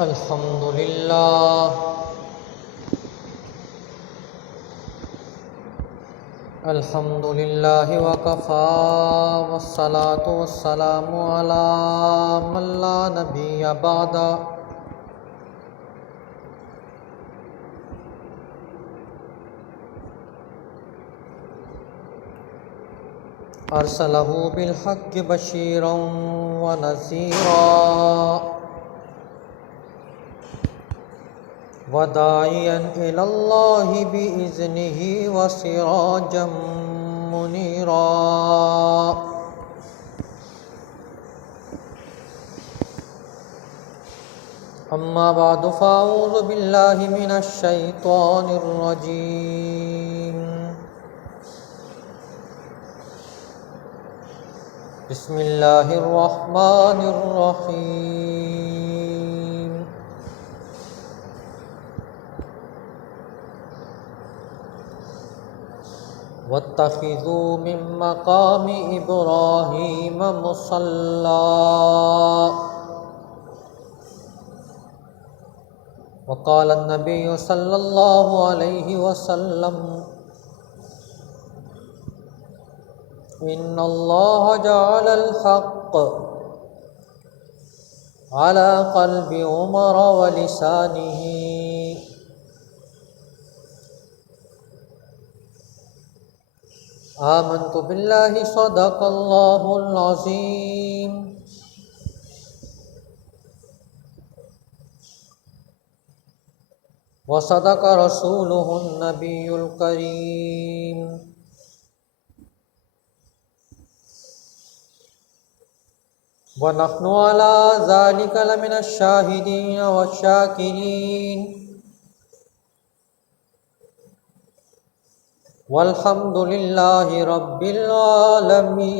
الحمد لله وكفى والصلاة والسلام على من لا نبي بعد أرسله بالحق بشيرا ونذيرا وداعيا إلى الله بإذنه وسراجا منيرا. أما بعد فأعوذ بالله من الشيطان الرجيم. بسم الله الرحمن الرحيم. واتخذوا من مقام إبراهيم مصلى. وقال النبي صلى الله عليه وسلم: إن الله جعل الحق على قلب عمر ولسانه. آمنت بالله صدق الله العظيم. وصدق رسوله النبي الكريم. ونحن على ذلك لمن الشاهدين والشاكرين. والحمد لله رب العالمين.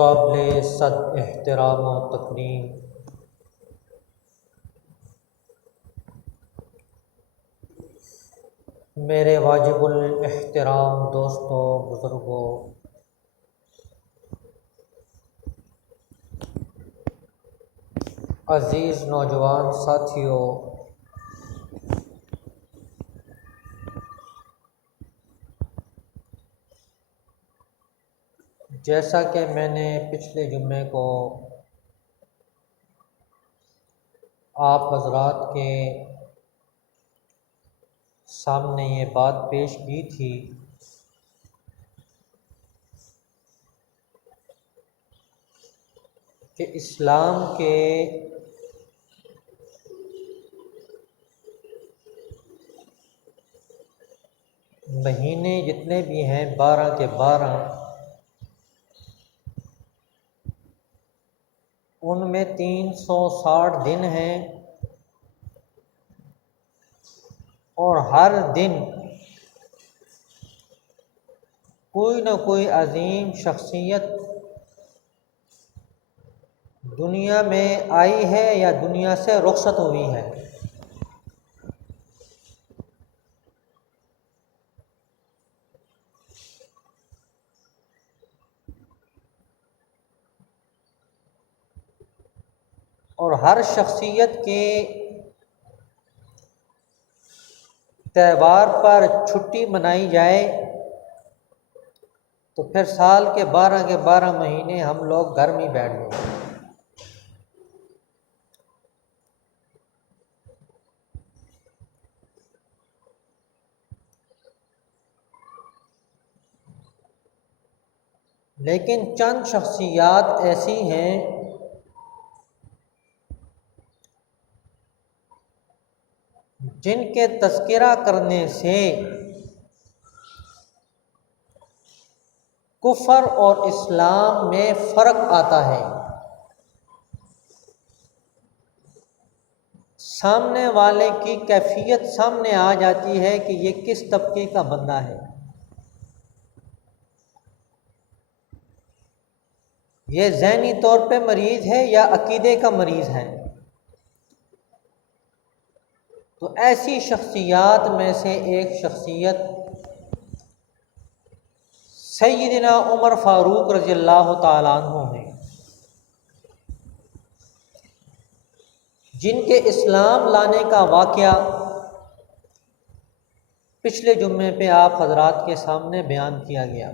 قابل صد احترام و تکریم میرے واجب الاحترام دوستوں، بزرگوں، عزیز نوجوان ساتھیوں، جیسا کہ میں نے پچھلے جمعے کو آپ حضرات کے سامنے یہ بات پیش کی تھی کہ اسلام کے مہینے جتنے بھی ہیں 12 کے 12، ان میں 360 دن ہیں، اور ہر دن کوئی نہ کوئی عظیم شخصیت دنیا میں آئی ہے یا دنیا سے رخصت ہوئی ہے. اور ہر شخصیت کے تہوار پر چھٹی منائی جائے تو پھر سال کے 12 کے 12 مہینے ہم لوگ گھر میں بیٹھ جائیں. لیکن چند شخصیات ایسی ہیں جن کے تذکرہ کرنے سے کفر اور اسلام میں فرق آتا ہے. سامنے والے کی کیفیت سامنے آ جاتی ہے کہ یہ کس طبقے کا بندہ ہے. یہ ذہنی طور پہ مریض ہے یا عقیدے کا مریض ہے. تو ایسی شخصیات میں سے ایک شخصیت سیدنا عمر فاروق رضی اللہ تعالیٰ عنہ ہیں، جن کے اسلام لانے کا واقعہ پچھلے جمعے پہ آپ حضرات کے سامنے بیان کیا گیا۔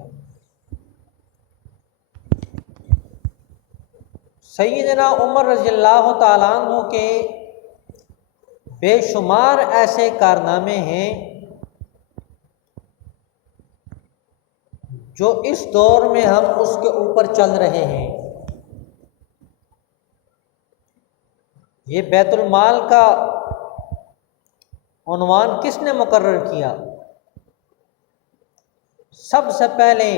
سیدنا عمر رضی اللہ تعالیٰ عنہ کے بے شمار ایسے کارنامے ہیں جو اس دور میں ہم اس کے اوپر چل رہے ہیں۔ یہ بیت المال کا عنوان کس نے مقرر کیا؟ سب سے پہلے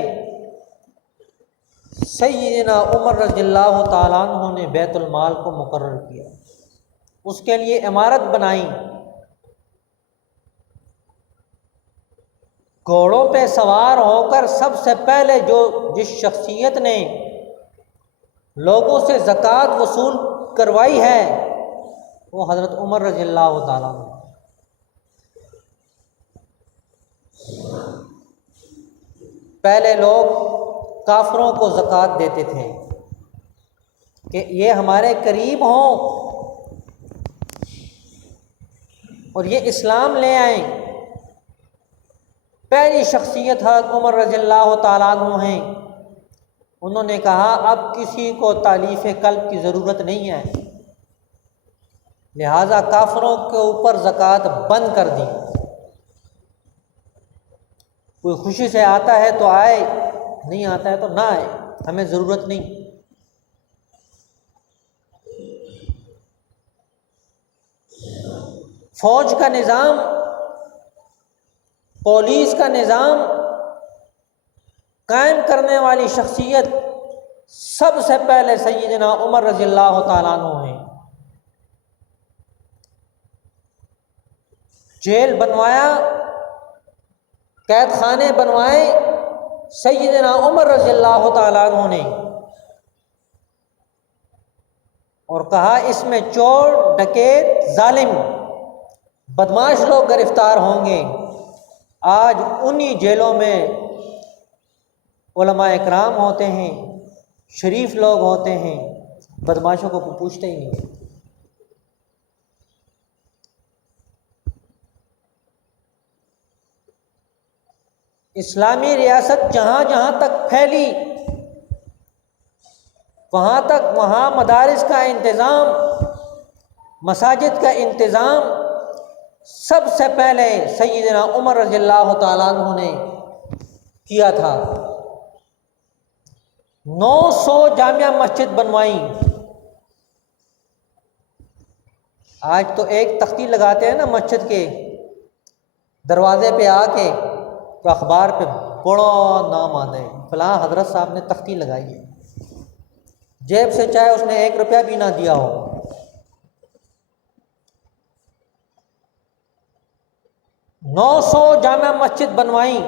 سیدنا عمر رضی اللہ تعالیٰ عنہ نے بیت المال کو مقرر کیا، اس کے لیے عمارت بنائی، گھوڑوں پہ سوار ہو کر سب سے پہلے جس شخصیت نے لوگوں سے زکوٰۃ وصول کروائی ہے وہ حضرت عمر رضی اللہ تعالیٰ عنہ۔ پہلے لوگ کافروں کو زکوٰۃ دیتے تھے کہ یہ ہمارے قریب ہوں اور یہ اسلام لے آئیں۔ پہلی شخصیت حضرت عمر رضی اللہ تعالیٰ عنہ ہیں، انہوں نے کہا اب کسی کو تالیف قلب کی ضرورت نہیں ہے، لہذا کافروں کے اوپر زکوٰۃ بند کر دی۔ کوئی خوشی سے آتا ہے تو آئے، نہیں آتا ہے تو نہ آئے، ہمیں ضرورت نہیں۔ فوج کا نظام، پولیس کا نظام قائم کرنے والی شخصیت سب سے پہلے سیدنا عمر رضی اللہ تعالیٰ عنہ ہیں۔ جیل بنوایا، قید خانے بنوائے سیدنا عمر رضی اللہ تعالیٰ عنہ نے، اور کہا اس میں چور، ڈکیت، ظالم، بدماش لوگ گرفتار ہوں گے۔ آج انہی جیلوں میں علماء اکرام ہوتے ہیں، شریف لوگ ہوتے ہیں، بدماشوں کو پوچھتے ہی نہیں۔ اسلامی ریاست جہاں جہاں تک پھیلی وہاں مدارس کا انتظام، مساجد کا انتظام سب سے پہلے سیدنا عمر رضی اللہ تعالیٰ عنہ نے کیا تھا۔ 900 جامع مسجد بنوائیں۔ آج تو ایک تختی لگاتے ہیں نا مسجد کے دروازے پہ آ کے، تو اخبار پہ بڑا نام آتا ہے فلاں حضرت صاحب نے تختی لگائی ہے، جیب سے چاہے اس نے 1 روپیہ بھی نہ دیا ہو۔ 900 جامع مسجد بنوائیں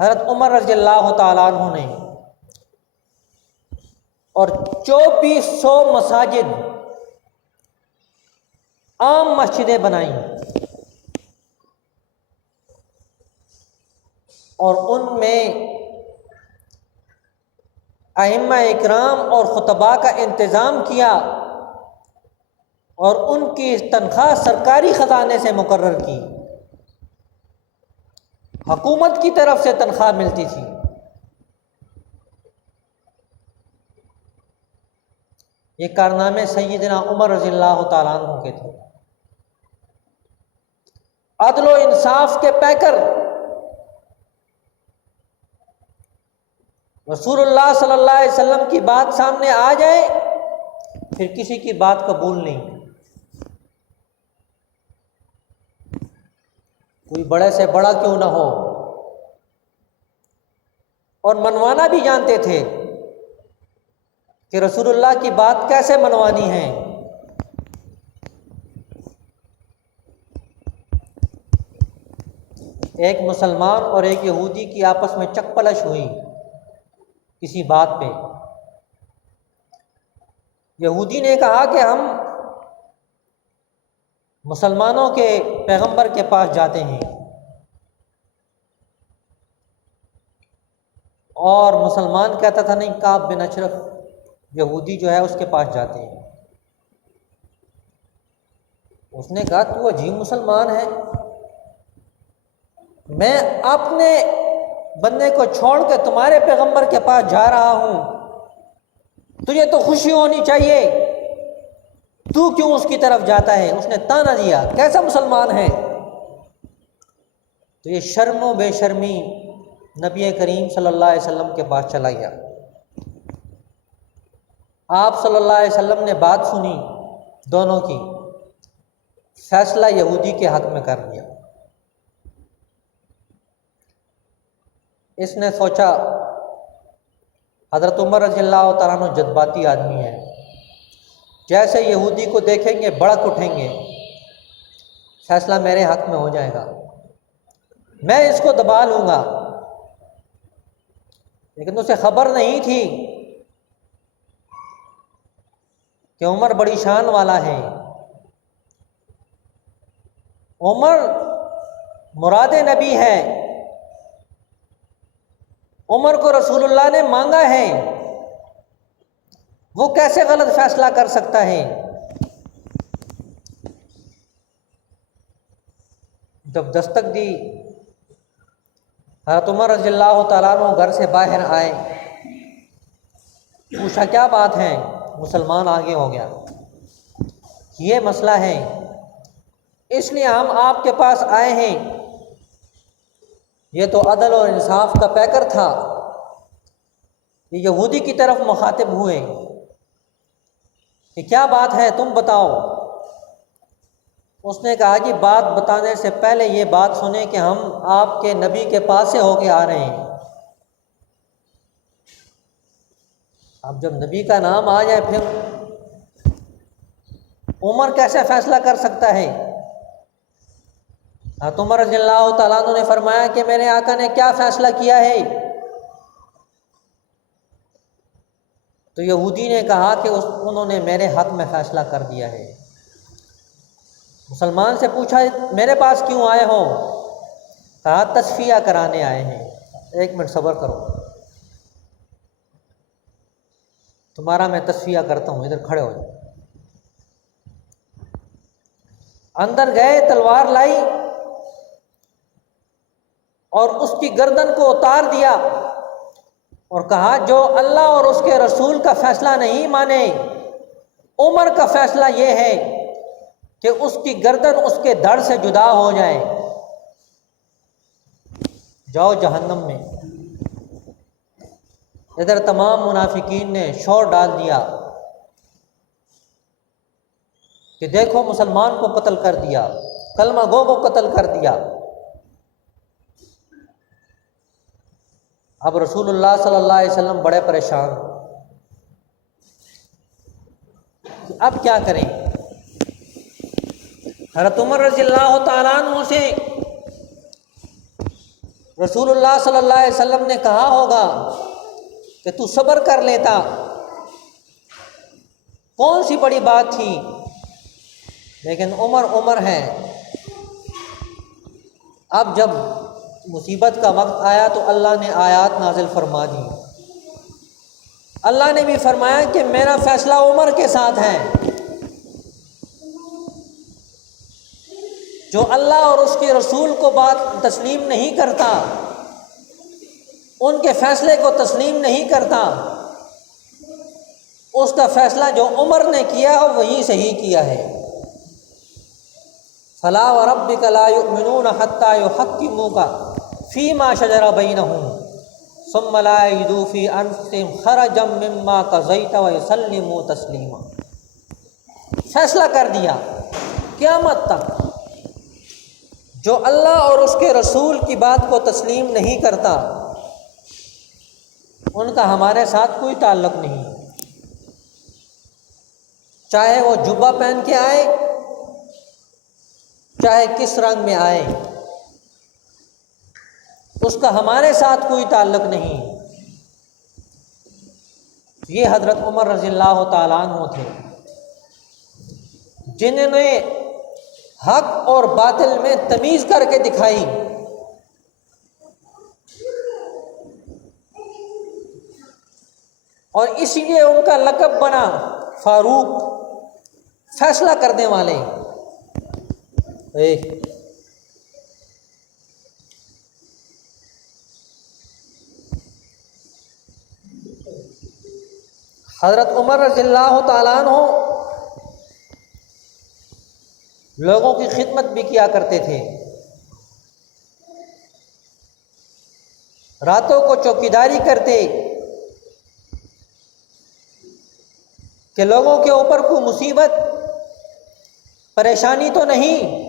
حضرت عمر رضی اللہ تعالیٰ عنہ نے، اور 2400 مساجد عام مسجدیں بنائیں، اور ان میں ائمہ اکرام اور خطباء کا انتظام کیا، اور ان کی تنخواہ سرکاری خزانے سے مقرر کی، حکومت کی طرف سے تنخواہ ملتی تھی۔ یہ کارنامے سیدنا عمر رضی اللہ تعالیٰ عنہ کے تھے۔ عدل و انصاف کے پیکر رسول اللہ صلی اللہ علیہ وسلم کی بات سامنے آ جائے پھر کسی کی بات قبول نہیں، کوئی بڑے سے بڑا کیوں نہ ہو، اور منوانا بھی جانتے تھے کہ رسول اللہ کی بات کیسے منوانی ہے۔ ایک مسلمان اور ایک یہودی کی آپس میں چک پلش ہوئی کسی بات پہ۔ یہودی نے کہا کہ ہم مسلمانوں کے پیغمبر کے پاس جاتے ہیں اور مسلمان کہتا تھا نہیں، کعب بن اشرف یہودی جو ہے اس کے پاس جاتے ہیں۔ اس نے کہا تو عجیب مسلمان ہے، میں اپنے بندے کو چھوڑ کے تمہارے پیغمبر کے پاس جا رہا ہوں، تجھے تو خوشی ہونی چاہیے، تو کیوں اس کی طرف جاتا ہے؟ اس نے تانا دیا، کیسا مسلمان ہے؟ تو یہ شرم و بے شرمی نبی کریم صلی اللہ علیہ وسلم کے پاس چلا گیا۔ آپ صلی اللہ علیہ وسلم نے بات سنی دونوں کی، فیصلہ یہودی کے حق میں کر دیا۔ اس نے سوچا حضرت عمر رضی اللہ تعالیٰ عنہ جذباتی آدمی ہے، جیسے یہودی کو دیکھیں گے بڑک اٹھیں گے، فیصلہ میرے حق میں ہو جائے گا، میں اس کو دبا لوں گا۔ لیکن اسے خبر نہیں تھی کہ عمر بڑی شان والا ہے، عمر مراد نبی ہے، عمر کو رسول اللہ نے مانگا ہے، وہ کیسے غلط فیصلہ کر سکتا ہے؟ جب دستک دی، حضرت عمر رضی اللہ تعالیٰ عنہ گھر سے باہر آئے، پوچھا کیا بات ہے؟ مسلمان آگے ہو گیا، یہ مسئلہ ہے، اس لیے ہم آپ کے پاس آئے ہیں۔ یہ تو عدل اور انصاف کا پیکر تھا، یہ یہودی کی طرف مخاطب ہوئے کہ کیا بات ہے تم بتاؤ۔ اس نے کہا جی بات بتانے سے پہلے یہ بات سنیں کہ ہم آپ کے نبی کے پاس سے ہو کے آ رہے ہیں۔ اب جب نبی کا نام آ جائے پھر عمر کیسے فیصلہ کر سکتا ہے؟ حضرت عمر رضی اللہ تعالیٰ عنہ نے فرمایا کہ میرے آقا نے کیا فیصلہ کیا ہے؟ تو یہودی نے کہا کہ انہوں نے میرے حق میں فیصلہ کر دیا ہے۔ مسلمان سے پوچھا میرے پاس کیوں آئے ہو؟ کہا تصفیہ کرانے آئے ہیں۔ ایک منٹ صبر کرو، تمہارا میں تصفیہ کرتا ہوں، ادھر کھڑے ہو جاؤ۔ اندر گئے، تلوار لائی اور اس کی گردن کو اتار دیا اور کہا جو اللہ اور اس کے رسول کا فیصلہ نہیں مانے، عمر کا فیصلہ یہ ہے کہ اس کی گردن اس کے دھڑ سے جدا ہو جائے، جاؤ جہنم میں۔ ادھر تمام منافقین نے شور ڈال دیا کہ دیکھو مسلمان کو قتل کر دیا، کلمہ گو کو قتل کر دیا۔ اب رسول اللہ صلی اللہ علیہ وسلم بڑے پریشان، اب کیا کریں؟ حضرت عمر رضی اللہ تعالیٰ عنہ سے رسول اللہ صلی اللہ علیہ وسلم نے کہا ہوگا کہ تو صبر کر لیتا، کون سی بڑی بات تھی؟ لیکن عمر ہے۔ اب جب مصیبت کا وقت آیا تو اللہ نے آیات نازل فرما دی۔ اللہ نے بھی فرمایا کہ میرا فیصلہ عمر کے ساتھ ہے، جو اللہ اور اس کے رسول کو بات تسلیم نہیں کرتا، ان کے فیصلے کو تسلیم نہیں کرتا، اس کا فیصلہ جو عمر نے کیا ہے وہی صحیح کیا ہے۔ فَلَا وَرَبِّكَ لَا يُؤْمِنُونَ حَتَّى يُحَكِّمُوكَ فِيمَا شَجَرَ بَيْنَهُمْ ثُمَّ لَا يَجِدُوا فِي أَنفُسِهِمْ حَرَجًا مِّمَّا قَضَيْتَ وَيُسَلِّمُوا تَسْلِيمًا۔ فیصلہ کر دیا قیامت تک جو اللہ اور اس کے رسول کی بات کو تسلیم نہیں کرتا ان کا ہمارے ساتھ کوئی تعلق نہیں، چاہے وہ جبہ پہن کے آئے، چاہے کس رنگ میں آئے، اس کا ہمارے ساتھ کوئی تعلق نہیں۔ یہ حضرت عمر رضی اللہ تعالیٰ عنہ تھے جنہوں نے حق اور باطل میں تمیز کر کے دکھائی، اور اسی لیے ان کا لقب بنا فاروق، فیصلہ کرنے والے۔ حضرت عمر رضی اللہ تعالیٰ عنہ لوگوں کی خدمت بھی کیا کرتے تھے، راتوں کو چوکیداری کرتے کہ لوگوں کے اوپر کوئی مصیبت پریشانی تو نہیں۔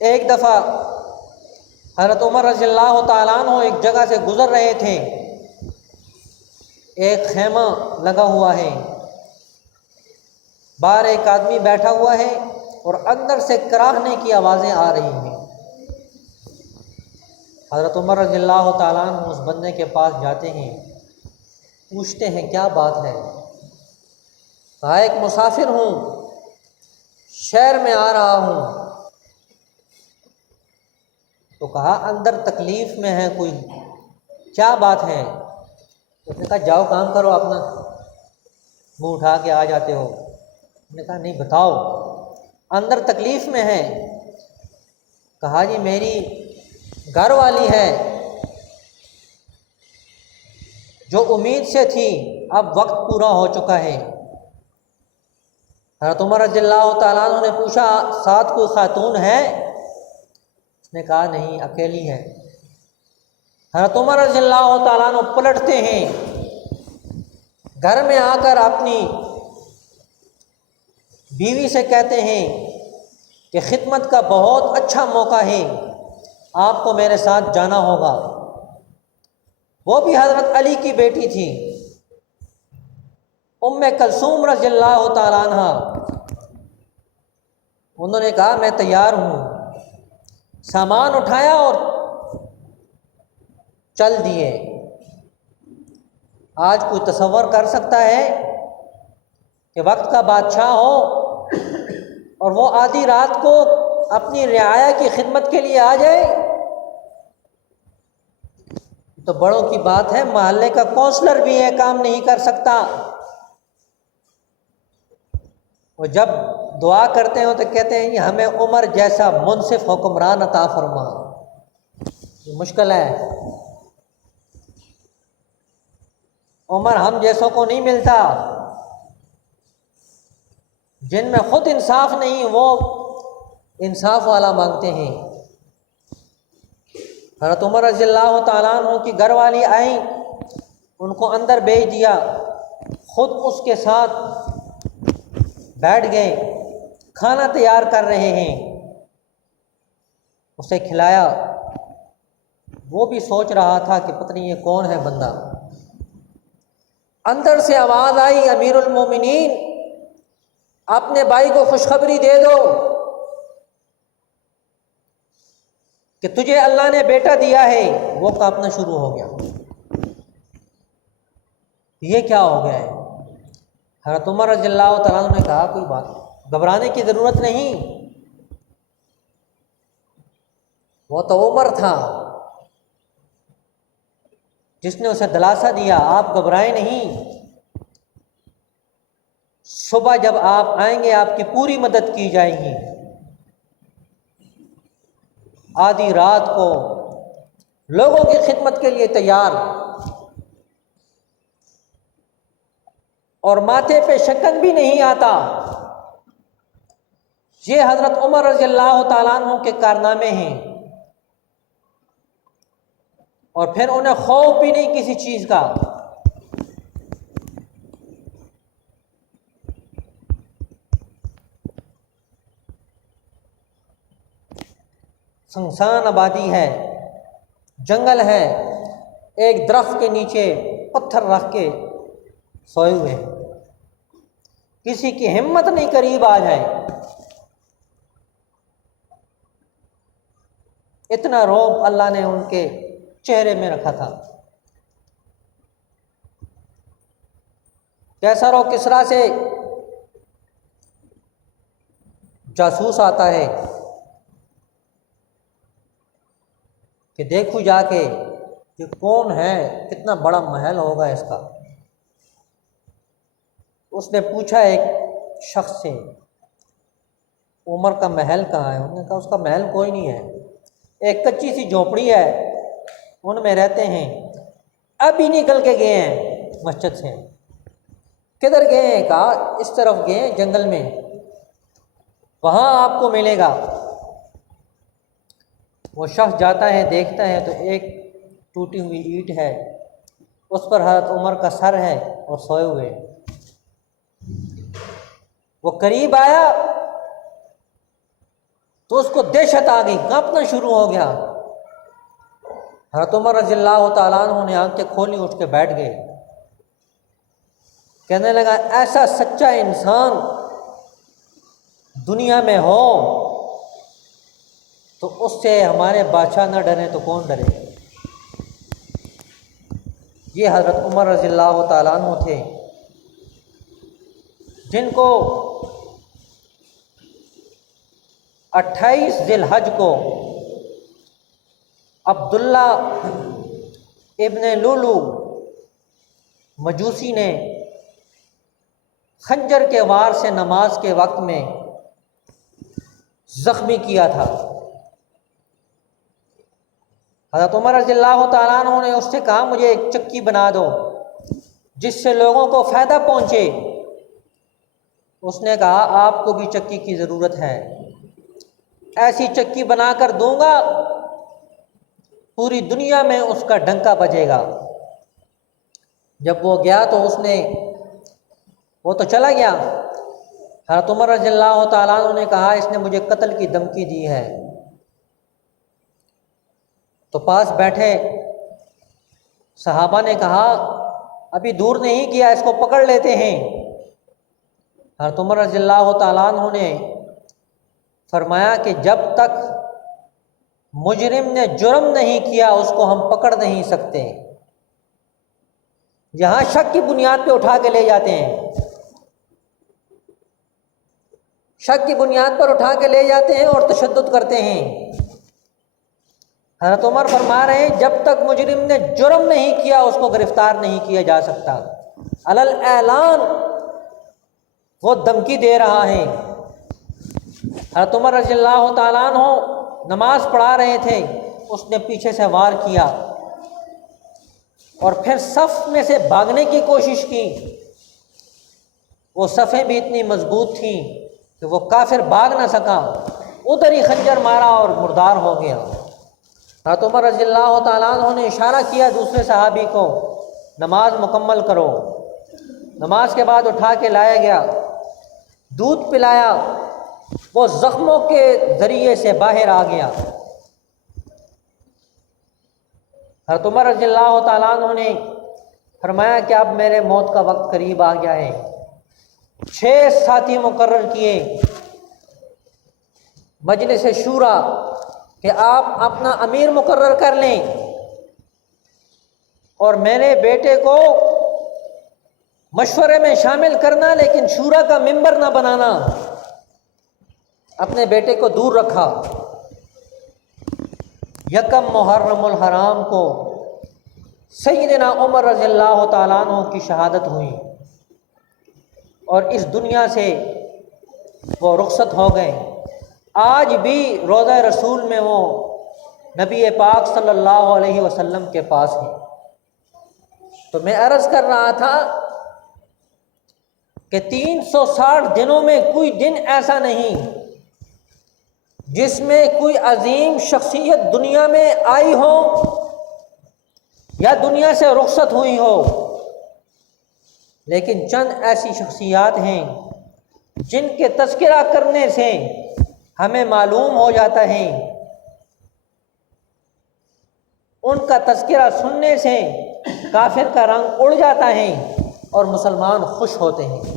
ایک دفعہ حضرت عمر رضی اللہ تعالیٰ عنہ ایک جگہ سے گزر رہے تھے، ایک خیمہ لگا ہوا ہے، باہر ایک آدمی بیٹھا ہوا ہے اور اندر سے کراہنے کی آوازیں آ رہی ہیں۔ حضرت عمر رضی اللہ تعالیٰ عنہ اس بندے کے پاس جاتے ہیں، پوچھتے ہیں کیا بات ہے؟ کہا ایک مسافر ہوں، شہر میں آ رہا ہوں۔ تو کہا اندر تکلیف میں ہے کوئی، کیا بات ہے؟ اس نے کہا جاؤ کام کرو اپنا، منہ اٹھا کے آ جاتے ہو۔ اس نے کہا نہیں بتاؤ، اندر تکلیف میں ہے۔ کہا جی میری گھر والی ہے، جو امید سے تھی اب وقت پورا ہو چکا ہے۔ حضرت عمر رضی اللہ تعالیٰ عنہ نے پوچھا ساتھ کوئی خاتون ہے؟ اس نے کہا نہیں، اکیلی ہے۔ حضرت عمر رضی اللہ تعالیٰ عنہ پلٹتے ہیں، گھر میں آ کر اپنی بیوی سے کہتے ہیں کہ خدمت کا بہت اچھا موقع ہے، آپ کو میرے ساتھ جانا ہوگا۔ وہ بھی حضرت علی کی بیٹی تھی، ام کلثوم رضی اللہ تعالیٰ عنہ۔ انہوں نے کہا میں تیار ہوں، سامان اٹھایا اور چل دیے۔ آج کوئی تصور کر سکتا ہے کہ وقت کا بادشاہ ہو اور وہ آدھی رات کو اپنی رعایا کی خدمت کے لیے آ جائے؟ تو بڑوں کی بات ہے، محلے کا کونسلر بھی یہ کام نہیں کر سکتا۔ وہ جب دعا کرتے ہیں تو کہتے ہیں ہمیں عمر جیسا منصف حکمران عطا فرما۔ یہ مشکل ہے، عمر ہم جیسوں کو نہیں ملتا، جن میں خود انصاف نہیں وہ انصاف والا مانگتے ہیں۔ حضرت عمر رضی اللہ تعالیٰ عنہ کی گھر والی آئیں، ان کو اندر بھیج دیا، خود اس کے ساتھ بیٹھ گئے، کھانا تیار کر رہے ہیں، اسے کھلایا۔ وہ بھی سوچ رہا تھا کہ پتہ نہیں یہ کون ہے بندہ۔ اندر سے آواز آئی امیر المومنین اپنے بھائی کو خوشخبری دے دو کہ تجھے اللہ نے بیٹا دیا ہے۔ وہ کانپنا شروع ہو گیا، یہ کیا ہو گیا ہے؟ حضرت عمر رضی اللہ تعالیٰ عنہ نے کہا کوئی بات گھبرانے کی ضرورت نہیں، وہ تو عمر تھا جس نے اسے دلاسا دیا، آپ گھبرائیں نہیں، صبح جب آپ آئیں گے آپ کی پوری مدد کی جائے گی۔ آدھی رات کو لوگوں کی خدمت کے لیے تیار، اور ماتھے پہ شکن بھی نہیں آتا۔ یہ حضرت عمر رضی اللہ تعالیٰ عنہ کے کارنامے ہیں، اور پھر انہیں خوف بھی نہیں کسی چیز کا۔ سنسان آبادی ہے، جنگل ہے، ایک درخت کے نیچے پتھر رکھ کے سوئے ہوئے ہیں، کسی کی ہمت نہیں قریب آ جائے۔ اتنا رعب اللہ نے ان کے چہرے میں رکھا تھا۔ کیسر و کسریٰ سے جاسوس آتا ہے کہ دیکھو جا کے کہ کون ہے، کتنا بڑا محل ہوگا اس کا۔ اس نے پوچھا ایک شخص سے، عمر کا محل کہاں ہے؟ انہوں نے کہا اس کا محل کوئی نہیں ہے، ایک کچی سی جھونپڑی ہے، ان میں رہتے ہیں، ابھی نکل کے گئے ہیں مسجد سے۔ کدھر گئے ہیں؟ کہا اس طرف گئے ہیں جنگل میں، وہاں آپ کو ملے گا۔ وہ شخص جاتا ہے، دیکھتا ہے تو ایک ٹوٹی ہوئی اینٹ ہے، اس پر حضرت عمر کا سر ہے اور سوئے ہوئے۔ وہ قریب آیا تو اس کو دہشت آ گئی، کانپنا شروع ہو گیا۔ حضرت عمر رضی اللہ تعالیٰ عنہ نے آنکھیں کھولی، اٹھ کے بیٹھ گئے، کہنے لگا ایسا سچا انسان دنیا میں ہو تو اس سے ہمارے بادشاہ نہ ڈرے تو کون ڈرے۔ یہ حضرت عمر رضی اللہ تعالیٰ عنہ تھے جن کو 28 ذی الحج کو عبداللہ ابن لولو مجوسی نے خنجر کے وار سے نماز کے وقت میں زخمی کیا تھا۔ حضرت عمر رضی اللہ تعالیٰ عنہ نے اس سے کہا مجھے ایک چکی بنا دو جس سے لوگوں کو فائدہ پہنچے۔ اس نے کہا آپ کو بھی چکی کی ضرورت ہے، ایسی چکی بنا کر دوں گا پوری دنیا میں اس کا ڈنکا بجے گا۔ جب وہ گیا تو وہ تو چلا گیا۔ حضرت عمر رضی اللہ تعالیٰ عنہ نے کہا اس نے مجھے قتل کی دھمکی دی ہے۔ تو پاس بیٹھے صحابہ نے کہا ابھی دور نہیں کیا، اس کو پکڑ لیتے ہیں۔ حضرت عمر رضی اللہ تعالیٰ عنہ نے فرمایا کہ جب تک مجرم نے جرم نہیں کیا اس کو ہم پکڑ نہیں سکتے، یہاں شک کی بنیاد پہ اٹھا کے لے جاتے ہیں، شک کی بنیاد پر اٹھا کے لے جاتے ہیں اور تشدد کرتے ہیں۔ حضرت عمر فرما رہے ہیں جب تک مجرم نے جرم نہیں کیا اس کو گرفتار نہیں کیا جا سکتا۔ علل اعلان وہ دھمکی دے رہا ہے۔ حضرت عمر رضی اللہ تعالیٰ عنہ نماز پڑھا رہے تھے، اس نے پیچھے سے وار کیا اور پھر صف میں سے بھاگنے کی کوشش کی۔ وہ صفیں بھی اتنی مضبوط تھیں کہ وہ کافر بھاگ نہ سکا، ادھر ہی خنجر مارا اور مردار ہو گیا۔ حضرت عمر رضی اللہ تعالیٰ عنہ نے اشارہ کیا دوسرے صحابی کو نماز مکمل کرو۔ نماز کے بعد اٹھا کے لایا گیا، دودھ پلایا، وہ زخموں کے ذریعے سے باہر آ گیا۔ حضرت عمر رضی اللہ تعالیٰ عنہ نے فرمایا کہ اب میرے موت کا وقت قریب آ گیا ہے۔ 6 ساتھی مقرر کیے مجلس شورا کہ آپ اپنا امیر مقرر کر لیں اور میرے بیٹے کو مشورے میں شامل کرنا، لیکن شورا کا ممبر نہ بنانا۔ اپنے بیٹے کو دور رکھا۔ یکم محرم الحرام کو سیدنا عمر رضی اللہ تعالیٰ عنہ کی شہادت ہوئی اور اس دنیا سے وہ رخصت ہو گئے۔ آج بھی روضہ رسول میں وہ نبی پاک صلی اللہ علیہ وسلم کے پاس ہیں۔ تو میں عرض کر رہا تھا کہ 360 دنوں میں کوئی دن ایسا نہیں جس میں کوئی عظیم شخصیت دنیا میں آئی ہو یا دنیا سے رخصت ہوئی ہو، لیکن چند ایسی شخصیات ہیں جن کے تذکرہ کرنے سے ہمیں معلوم ہو جاتا ہے، ان کا تذکرہ سننے سے کافر کا رنگ اڑ جاتا ہے اور مسلمان خوش ہوتے ہیں۔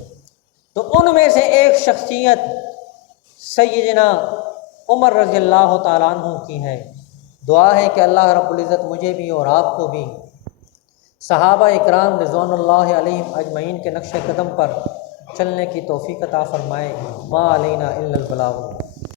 تو ان میں سے ایک شخصیت سیدنا عمر رضی اللہ تعالیٰ عنہ کی ہے۔ دعا ہے کہ اللہ رب العزت مجھے بھی اور آپ کو بھی صحابہ اکرام رضوان اللہ علیہم اجمعین کے نقش قدم پر چلنے کی توفیق عطا فرمائے۔ ما علینا الا البلاغ۔